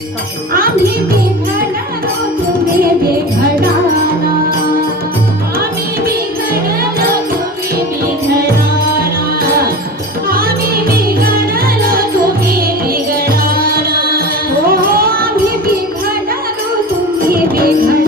आम्ही बिघडलो तुम्ही बिघडाला. आम्ही बिघडलो तुम्ही बिघडाला. आम्ही बिघडलो तुम्ही बिघडाला. हो आम्ही बिघडलो तुम्ही बिघड